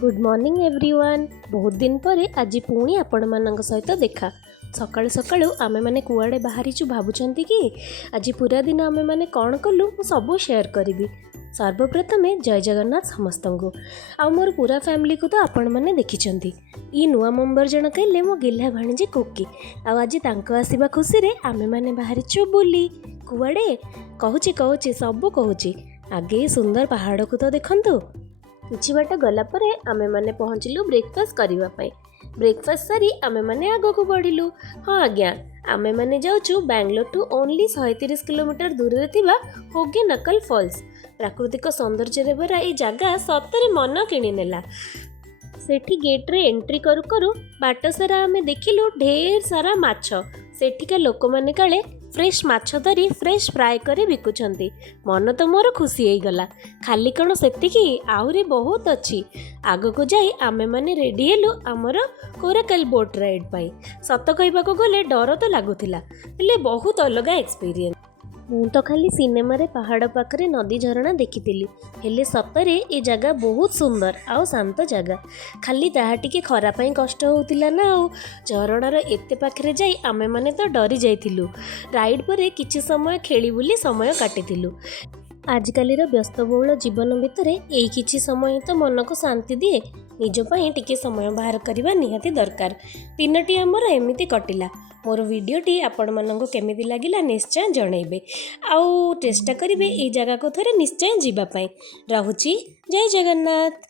Good morning everyone. बहुत दिन पर आज पुणी आपण मानक सहित देखा। सकाळु सकाळु आमे माने कुआडे बाहरीचु भाबुचंती कि आज पूरा दिन आमे माने कौन कलु मु सब शेयर करी। सर्वप्रथमे जय जगन्नाथ समस्त को आ मोर पूरा फैमिली को तो आपण मैंने देखी। ई नुआ मेम्बर जन कहले मो गिला भाणीजी कुकी। आज आसवा खुशी रे आमे माने बाहरीचु बुली कुआडे कहूची कहूची सब कहूची। आगे सुंदर पहाड़ को तो देखंतु। किछि बाट गला परे आमे माने पहुँचलु ब्रेकफास्ट करने। ब्रेकफास्ट सारी आमे माने आग को बढ़िलु। हाँ आज्ञा, आमे माने जाउछु बैंगलोर टू ओनली 130 किलोमीटर दूर रे थिबा होगेनकल फॉल्स। प्राकृतिक सौंदर्य भरा ये जगह सतरे मन किणी नेला। सेठी गेट रे एंट्री करू करू बाट सारा आमे देखिलु ढेर सारा माछ। सेठिका लोक माने काले फ्रेश माछ धरी फ्रेश फ्राए करे बिकुछंती। मन तो मोर खुशी हो गला। खाली कण सेतिकी आहुरी बहुत अच्छी। आग को जाई आमे माने रेडी हेलु आमर कोराकल बोट राइड पाई। सत कहबाको गले डर तो लागुथिला, हेले बहुत अलग एक्सपीरियंस। मु तो खाली सिनेमा रे पहाड़ पाखरे नदी झरणा देखिथिली, हेले सतरे ए जगह बहुत सुंदर आउ शांत जगह। खाली ताहा टिके खरा पई कष्ट होतिला ना। आउ झरणार एते पाखरे जाई आमे माने तो डरी जाइथिलु। राइड परे किछि समय खेली बुली समय काटिथिलु। आजकल व्यस्तबहुल जीवन भितर यही किछि समय तो मन को शांति दिए। निज पई टिके समय बाहर करबा निहाती दरकार। दिनटी हमर एमिति कटिला। मोर वीडियोटी आपण माननको केमिति लागिला निश्चय जणैबे। आउ चेष्टा करिवे ए जगह को थरे निश्चय जीवा पई। रहुची जय जगन्नाथ।